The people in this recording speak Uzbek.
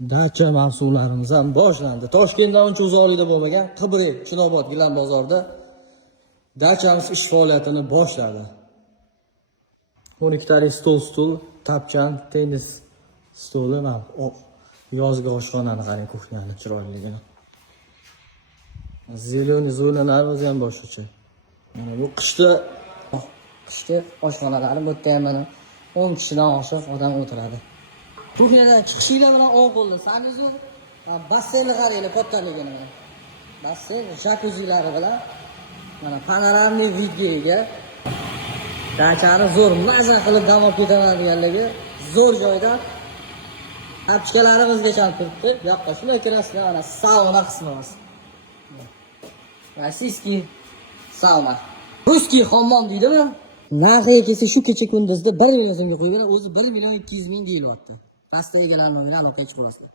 Dacha mavsumlarimiz ham boshlandi. Toshkentdan uncha uzoqlikda bo'lmagan Qibray, Chinobod, Gilam bozorida dachamiz ish faoliyatini boshladi. 12 talik stul, tapchan, tennis stoli ham. Yozgi oshxonani qarang, kuxnyani chiroyligini. Zeleniy zonalarimiz ham boshqacha. Mana bu qishda oshxonalarni bu yerda ham mana 10 kishidan oshiq odam o'tiradi. Kuxnyadan chiqishinglar bilan ov bo'ldi. Sangizu basseynni qaranglar, kattaligini. Basseyn, jakuzilari bilan mana panoramli vidga ega. Dachani zo'r maza qilib dam olib ketaman deganligi zo'r joyda. Apchkalarimizga ham turibdi. Bu yoqqa shunday kirasizlar, mana sauna qismimiz. Rossiyskiy sauna. Ruskiy hammom deydimi? Narxiga kelsa shu kecha kunduzda 1 million so'mga qo'ygan, o'zi 1 million 200 ming deyilyapti. Pastda egalar bilan aloqaga chiqib olasizlar.